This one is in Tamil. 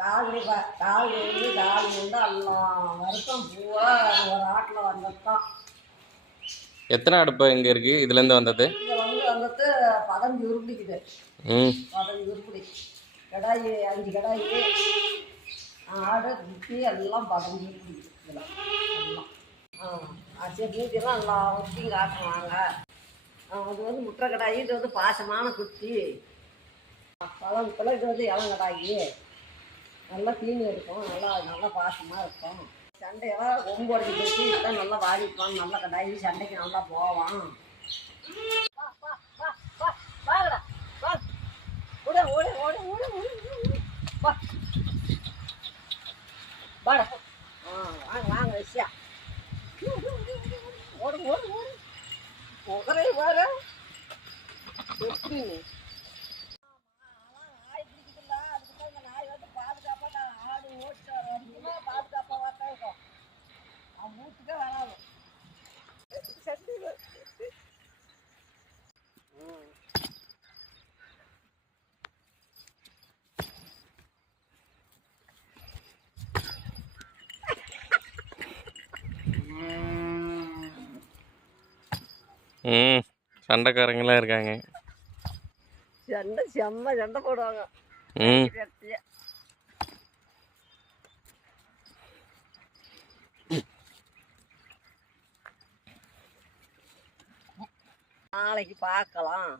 தாலி வந்து எல்லாம் வருஷம் பூவா ஒரு ஆட்டில் வந்தது தான். எத்தனை அடுப்பு இங்கே இருக்கு? இதுலேருந்து வந்தது இங்கே வந்துட்டு 15 உருப்பிடிக்குது. 15 உருப்பிடி கடாயி 5 கடாயி ஆடு குட்டி எல்லாம் 15 உருப்பிடிக்குது. இதெல்லாம் எல்லாம் சரி மூட்டியெல்லாம் எல்லா உருட்டியும் காட்டுவாங்க. அது வந்து முட்டை கடாயி, இது வந்து பாசமான குட்டி பழத்தில். இது வந்து இளங்கடாயி நல்லா தீனி இருக்கும், நல்லா பாசமாக இருக்கும். சண்டையெல்லாம் ரொம்ப அடிச்சு போச்சு, இதெல்லாம் நல்லா வாடிப்பான். நல்லா கடாயி சண்டைக்கு நல்லா போவான். வாங்க விஷயா ஓடு ஓடு ஓடு புகரே வர எப்படி நாய் பிடிக்குதுல்ல, அதுக்கு தான் இந்த நாய் வந்து பாதுகாப்பாக நான் ஆடு ஓட்டு அதிகமாக பாதுகாப்பாக தான் இருக்கும். அவன் வீட்டுக்கே வராது. சண்டைக்காரங்களாம் இருக்காங்க. செம்ம சண்டை போடுவாங்க. நாளைக்கு பார்க்கலாம்.